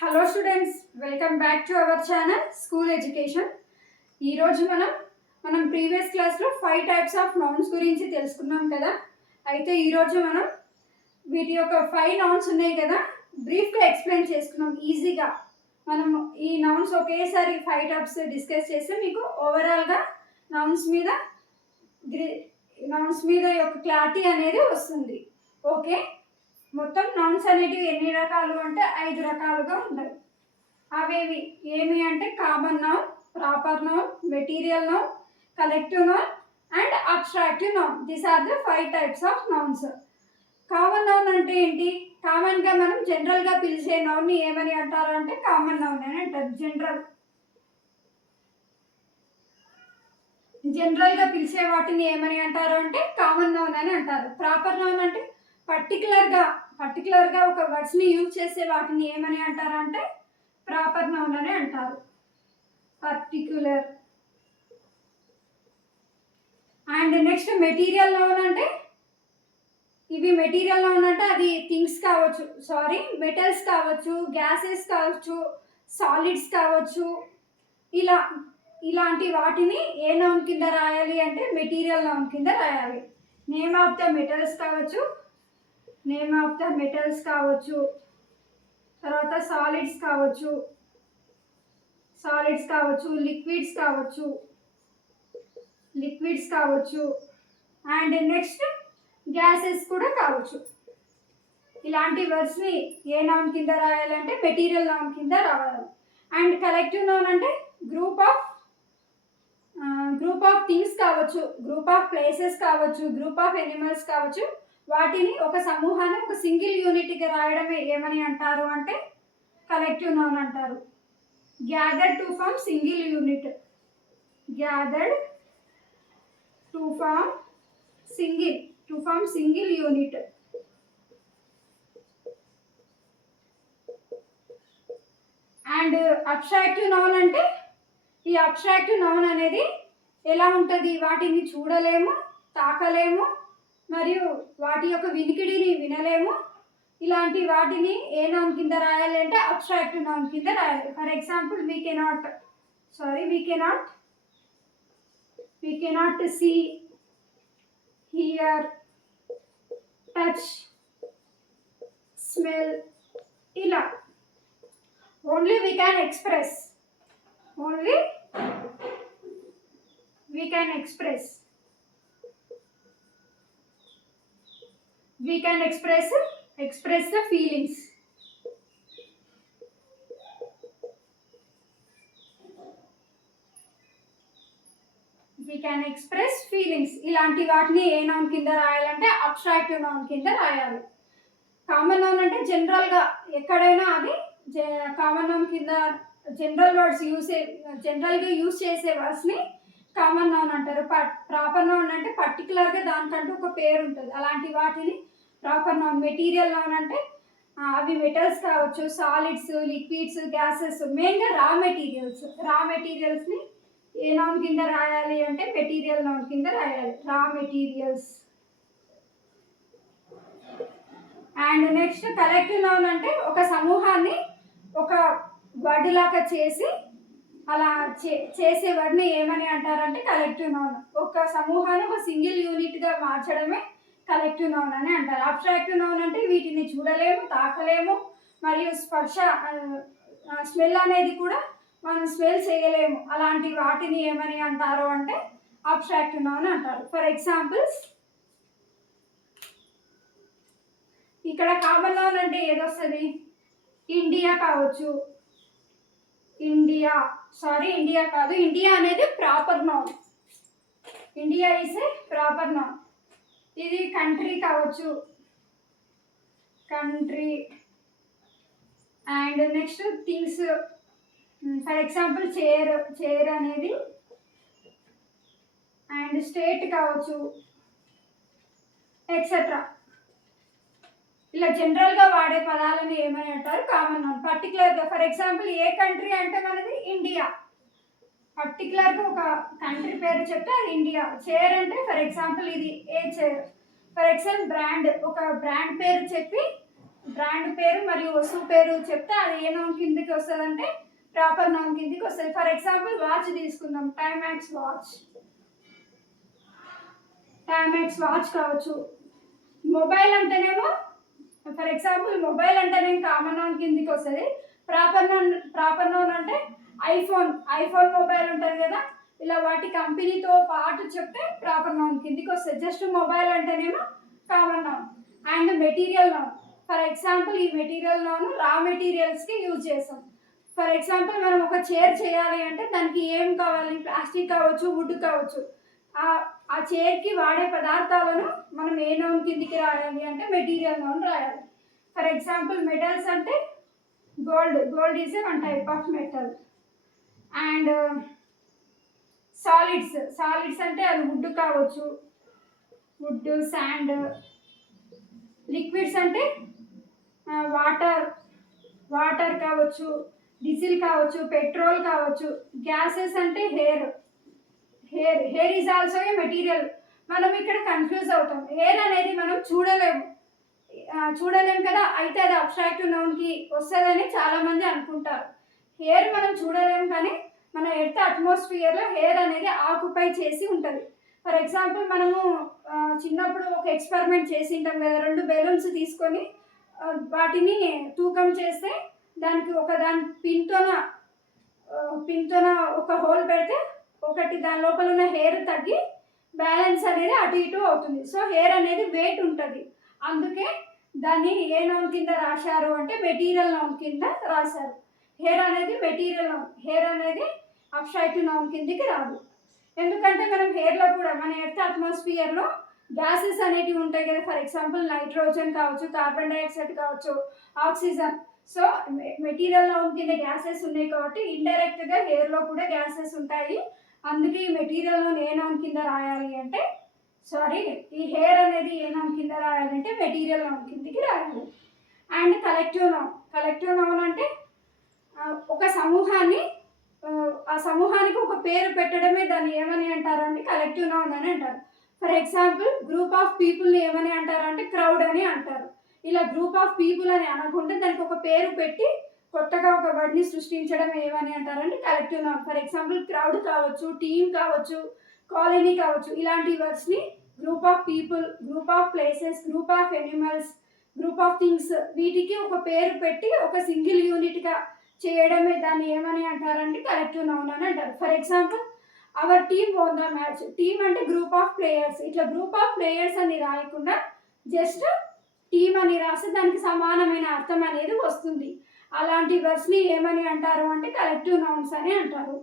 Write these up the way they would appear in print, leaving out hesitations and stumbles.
Hello students, welcome back to our channel school education. ఈరోజు మనం previous క్లాస్లో 5 types of nouns గురించి తెలుసుకున్నాం కదా. అయితే ఈరోజు మనం వీటి యొక్క 5 నౌన్స్ ఉన్నాయి కదా, బ్రీఫ్గా ఎక్స్ప్లెయిన్ చేసుకున్నాం ఈజీగా. మనం ఈ నౌన్స్ ఒకేసారి 5 టైప్స్ డిస్కస్ చేస్తే మీకు ఓవరాల్గా నౌన్స్ మీద యొక్క క్లారిటీ అనేది వస్తుంది. ఓకే, మొత్తం నౌన్స్ అనేటివి ఎన్ని రకాలు అంటే 5 రకాలుగా ఉన్నాయి. అవేవి ఏమి అంటే common noun, proper noun, material noun, collective noun and abstractive noun. These are the 5 types of nouns. Common noun అంటే ఏంటి? కామన్గా మనం జనరల్గా పిలిచే నౌన్ని ఏమని అంటారు అంటే కామన్ నౌన్ అని అంటారు. జనరల్గా పిలిచే వాటిని ఏమని అంటారు అంటే కామన్ నౌన్ అని అంటారు. ప్రాపర్ నౌన్ అంటే పర్టికులర్గా ఒక వర్డ్స్ని యూజ్ చేసే వాటిని ఏమని అంటారు అంటే ప్రాపర్ నౌన్ అని అంటారు. Particular. And next material noun అంటే మెటీరియల్ నౌన్ అంటే అది థింగ్స్ కావచ్చు, మెటల్స్ కావచ్చు, గ్యాసెస్ కావచ్చు, సాలిడ్స్ కావచ్చు. ఇలాంటి వాటిని ఏ నౌన్ కింద రాయాలి అంటే మెటీరియల్ నౌన్ కింద రాయాలి. నేమ్ ఆఫ్ ద మెటల్స్ కావచ్చు, తర్వాత సాలిడ్స్ కావచ్చు, లిక్విడ్స్ కావచ్చు అండ్ నెక్స్ట్ గ్యాసెస్ కూడా కావచ్చు. ఇలాంటి వర్డ్స్ని ఏ నౌన్ కింద రాయాలంటే మెటీరియల్ నౌన్ కింద రావాలి. అండ్ కలెక్టివ్ నౌన్ అంటే గ్రూప్ ఆఫ్ థింగ్స్ కావచ్చు, గ్రూప్ ఆఫ్ ప్లేసెస్ కావచ్చు, గ్రూప్ ఆఫ్ ఎనిమల్స్ కావచ్చు. వాటిని ఒక సమూహాన్ని ఒక సింగిల్ యూనిట్గా రాయడమే ఏమని అంటారు అంటే కలెక్టివ్ నౌన్ అంటారు. Gathered to form single unit. And abstractive noun అంటే ఈ అబ్స్ట్రాక్టివ్ నౌన్ అనేది ఎలా ఉంటుంది? వాటిని చూడలేము, తాకలేము, మరియు వాటి యొక్క వినికిడిని వినలేము. ఇలాంటి వాటిని ఏ నౌన్ కింద రాయాలి అంటే అబ్స్ట్రాక్టివ్ నౌన్ కింద రాయాలి. For example we cannot see, hear, touch, smell. ఇలా only we can express the feelings. ఇలాంటి వాటిని ఏ నౌన్ కింద రాయాలంటే అబ్స్ట్రాక్టివ్ నౌన్ కింద రాయాలి. కామన్ నౌన్ అంటే జనరల్గా ఎక్కడైనా అది కామన్ నౌన్ కింద జనరల్గా యూజ్ చేసే వర్డ్స్ని కామన్ నౌన్ అంటారు. ప్రాపర్ నౌన్ అంటే పర్టికులర్గా దానికంటూ ఒక పేరు ఉంటుంది. అలాంటి వాటిని ప్రాపర్ నౌన్. మెటీరియల్ నౌన్ అంటే అవి మెటల్స్ కావచ్చు, సాలిడ్స్, లిక్విడ్స్, గ్యాసెస్, మెయిన్గా రా మెటీరియల్స్ని ఏ నౌన్ కింద రాయాలి అంటే మెటీరియల్ నౌన్ కింద రాయాలి. రా materials. And next collective noun అంటే ఒక సమూహాన్ని ఒక వర్డ్ లాగా చేసి అలా చేసే వర్డ్ని ఏమని అంటారంటే కలెక్టివ్ నౌన్. ఒక సమూహాన్ని ఒక సింగిల్ యూనిట్గా మార్చడమే కలెక్టివ్ నౌన్ అని అంటారు. అబ్స్ట్రాక్టివ్ నౌన్ అంటే వీటిని చూడలేము, తాకలేము, మరియు స్మెల్ అనేది కూడా మనం స్మెల్ చేయలేము. అలాంటి వాటిని ఏమని అంటారు అంటే అబ్స్ట్రాక్టివ్ నౌన్ అంటారు. ఫర్ ఎగ్జాంపుల్స్ ఇక్కడ కామన్ నౌన్ అంటే ఏదొస్తుంది? ఇండియా కావచ్చు. ఇండియా కాదు, ఇండియా అనేది proper noun. India is a proper noun. ఇది కంట్రీ కావచ్చు, country. And next things. For example chair అనేది. అండ్ స్టేట్ కావచ్చు, ఎక్సెట్రా. ఇలా జనరల్గా వాడే పదాలను ఏమని అంటారు? Common noun. పర్టికులర్గా ఫర్ ఎగ్జాంపుల్ ఏ కంట్రీ అంటే మనది ఇండియా. పర్టికులర్గా ఒక కంట్రీ పేరు చెప్తే అది ఇండియా. చైర్ అంటే ఫర్ ఎగ్జాంపుల్ ఇది ఏ చైర్. ఫర్ ఎగ్జాంపుల్ బ్రాండ్, ఒక బ్రాండ్ పేరు చెప్పి బ్రాండ్ పేరు మరియు వస్తువు పేరు చెప్తే అది ఏ నౌన్ కిందకి వస్తుందంటే ప్రాపర్ నౌన్ కిందకి వస్తుంది. ఫర్ ఎగ్జాంపుల్ వాచ్ తీసుకుందాం, టైమాక్స్ వాచ్, టైమాక్స్ వాచ్ కావచ్చు. మొబైల్ అంటేనేమో ఫర్ ఎగ్జాంపుల్ మొబైల్ అంటేనేమో కామన్ నౌన్ కిందకి వస్తుంది. ప్రాపర్ నౌన్ అంటే ఐఫోన్ మొబైల్ ఉంటుంది కదా, ఇలా వాటి కంపెనీతో పాటు చెప్తే ప్రాపర్ నౌన్ కిందకి వస్తుంది. జస్ట్ మొబైల్ అంటేనేమో common noun. And material noun, for example ఈ మెటీరియల్ నౌన్ రా మెటీరియల్స్కి యూజ్ చేస్తాం. ఫర్ ఎగ్జాంపుల్ మనం ఒక చైర్ చేయాలి అంటే దానికి ఏం కావాలి, ప్లాస్టిక్ కావచ్చు, వుడ్ కావచ్చు. ఆ చైర్కి వాడే పదార్థాలను మనం ఏ నౌన్ కిందికి రాయాలి అంటే మెటీరియల్ నౌన్ రాయాలి. ఫర్ ఎగ్జాంపుల్ మెటల్స్ అంటే gold is one type of metal. And solids అంటే అది వుడ్ కావచ్చు, వుడ్, శాండ్. లిక్విడ్స్ అంటే వాటర్ కావచ్చు, డీజిల్ కావచ్చు, పెట్రోల్ కావచ్చు. గ్యాసెస్ అంటే hair is also a material. మనం ఇక్కడ కన్ఫ్యూజ్ అవుతాం. హెయిర్ అనేది మనం చూడలేము కదా, అయితే అది అబ్స్ట్రాక్టివ్ నౌన్కి వస్తుందని చాలామంది అనుకుంటారు. హెయిర్ మనం చూడలేము కానీ మన ఎర్త్ అట్మాస్ఫియర్లో హెయిర్ అనేది ఆక్యుపై చేసి ఉంటుంది. ఫర్ ఎగ్జాంపుల్ మనము చిన్నప్పుడు ఒక ఎక్స్పెరిమెంట్ చేసి ఉంటాం కదా, 2 బెలూన్స్ తీసుకొని వాటిని తూకం చేస్తే దానికి దాని పిన్తోన ఒక హోల్ పెడితే ఒకటి దాని లోపల ఉన్న హెయిర్ తగ్గి బ్యాలెన్స్ అనేది అటు ఇటు అవుతుంది. సో హెయిర్ అనేది వెయిట్ ఉంటుంది. అందుకే దాన్ని ఏ నౌన్ కింద రాశారు అంటే మెటీరియల్ నౌన్ కింద రాశారు. హెయిర్ అనేది మెటీరియల్ నౌన్, హెయిర్ అనేది అబ్స్ట్రాక్టివ్ నౌన్ కిందకి రాదు. ఎందుకంటే మనం హెయిర్లో కూడా మన ఎర్త్ అట్మాస్ఫియర్లో గ్యాసెస్ అనేటివి ఉంటాయి కదా. ఫర్ ఎగ్జాంపుల్ నైట్రోజన్ కావచ్చు, కార్బన్ డైఆక్సైడ్ కావచ్చు, ఆక్సిజన్. సో మెటీరియల్ నౌన్ కింద గ్యాసెస్ ఉన్నాయి కాబట్టి ఇండైరెక్ట్గా హెయిర్లో కూడా గ్యాసెస్ ఉంటాయి. అందుకే ఈ మెటీరియల్ నౌన్ ఏ నౌన్ కింద రాయాలి అంటే ఈ హెయిర్ అనేది ఏ నౌన్ కింద రాయాలంటే మెటీరియల్ నౌన్ కిందకి రాయాలి. అండ్ కలెక్టివ్ నౌన్ అంటే ఒక సమూహాన్ని ఆ సమూహానికి ఒక పేరు పెట్టడమే దాన్ని ఏమని అంటారు అంటే కలెక్టివ్ నౌన్ అని అంటారు. ఫర్ ఎగ్జాంపుల్ గ్రూప్ ఆఫ్ పీపుల్ని ఏమని అంటారు అంటే క్రౌడ్ అని అంటారు. ఇలా గ్రూప్ ఆఫ్ పీపుల్ అని అనకుండా దానికి ఒక పేరు పెట్టి కొత్తగా ఒక వర్డ్ని సృష్టించడం ఏమని అంటారంటే collective noun. For example crowd కావచ్చు, టీమ్ కావచ్చు, కాలనీ కావచ్చు. ఇలాంటి వర్డ్స్ని group of people, group of places, group of animals, group of things, వీటికి ఒక పేరు పెట్టి ఒక సింగిల్ యూనిట్గా చేయడమే దాన్ని ఏమని అంటారంటే కలెక్టివ్ నౌన్ అని అంటారు. For example our team one the match. Team అంటే గ్రూప్ ఆఫ్ ప్లేయర్స్. ఇట్లా గ్రూప్ ఆఫ్ ప్లేయర్స్ అని రాయకుండా జస్ట్ టీమ్ అని రాస్తే దానికి సమానమైన అర్థం అనేది వస్తుంది. అలాంటి వర్డ్స్ని ఏమని అంటారు అంటే కలెక్టివ్ నౌన్స్ అని అంటారు.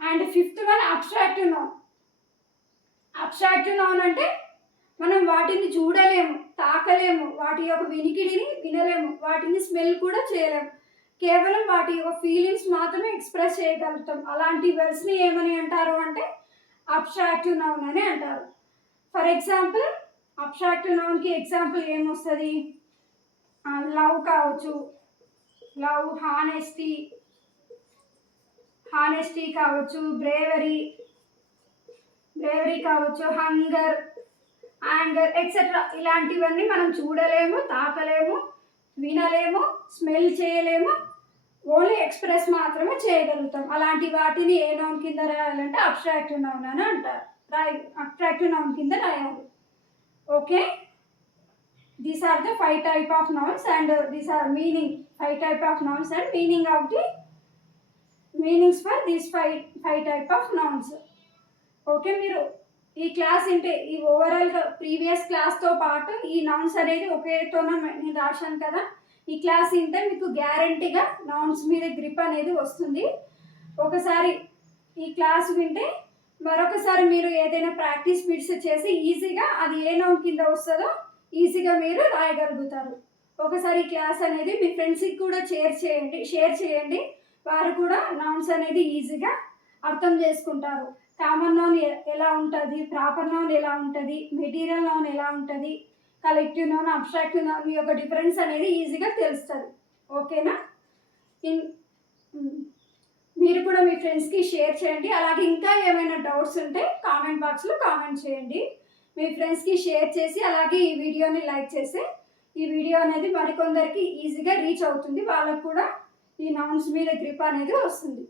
And 5th one abstractive noun. Abstractive noun అంటే మనం వాటిని చూడలేము, తాకలేము, వాటి యొక్క వినికిడిని వినలేము, వాటిని స్మెల్ కూడా చేయలేము. కేవలం వాటి యొక్క ఫీలింగ్స్ మాత్రమే ఎక్స్ప్రెస్ చేయగలుగుతాం. అలాంటి వర్డ్స్ని ఏమని అంటారు అంటే అబ్స్ట్రాక్టివ్ నౌన్ అని అంటారు. ఫర్ ఎగ్జాంపుల్ అబ్స్ట్రాక్టివ్ నౌన్కి ఎగ్జాంపుల్ ఏమొస్తుంది, లవ్ కావచ్చు, లవ్, హానెస్టీ కావచ్చు, బ్రేవరీ కావచ్చు, హంగర్, యాంగర్ ఎక్సెట్రా. ఇలాంటివన్నీ మనం చూడలేము, తాకలేము, వినలేము, స్మెల్ చేయలేము, ఓన్లీ ఎక్స్ప్రెస్ మాత్రమే చేయగలుగుతాం. అలాంటి వాటిని ఏ నౌన్ కింద రాయాలంటే అబ్స్ట్రాక్టివ్ నౌన్ అని అంటారు. అబ్స్ట్రాక్టివ్ నౌన్ కింద రాయాలి. Okay, these are the 5 type of nouns and these are 5 type of nouns and meanings for these 5 type of nouns. Okay, మీరు ఈ క్లాస్ అంటే ఈ ఓవరాల్గా ప్రీవియస్ క్లాస్తో పాటు ఈ నౌన్స్ అనేది ఒకేతోనే నేను రాశాను కదా. ఈ క్లాస్ వింటే మీకు గ్యారంటీగా నౌన్స్ మీద గ్రిప్ అనేది వస్తుంది. ఒకసారి ఈ క్లాస్ వింటే మరొకసారి మీరు ఏదైనా ప్రాక్టీస్ బిట్స్ చేసి ఈజీగా అది ఏ నౌన్ కింద వస్తుందో ఈజీగా మీరు రాయగలుగుతారు. ఒకసారి ఈ క్లాస్ అనేది మీ ఫ్రెండ్స్కి కూడా షేర్ చేయండి. వారు కూడా నౌన్స్ అనేది ఈజీగా అర్థం చేసుకుంటారు. కామన్ నౌన్ ఎలా ఉంటుంది, ప్రాపర్ నౌన్ ఎలా ఉంటుంది, మెటీరియల్ నౌన్ ఎలా ఉంటుంది, కలెక్టివ్ నౌన్, అబ్స్ట్రాక్టివ్ నౌన్ యొక్క డిఫరెన్స్ అనేది ఈజీగా తెలుస్తుంది. ఓకేనా? మీరు కూడా మీ ఫ్రెండ్స్కి షేర్ చేయండి. అలాగే ఇంకా ఏమైనా డౌట్స్ ఉంటే కామెంట్ బాక్స్లో కామెంట్ చేయండి. మీ ఫ్రెండ్స్కి షేర్ చేసి అలాగే ఈ వీడియోని లైక్ చేసి ఈ వీడియో అనేది మరికొందరికి ఈజీగా రీచ్ అవుతుంది, వాళ్ళకు కూడా ఈ నౌన్స్ మీద గ్రిప్ అనేది వస్తుంది.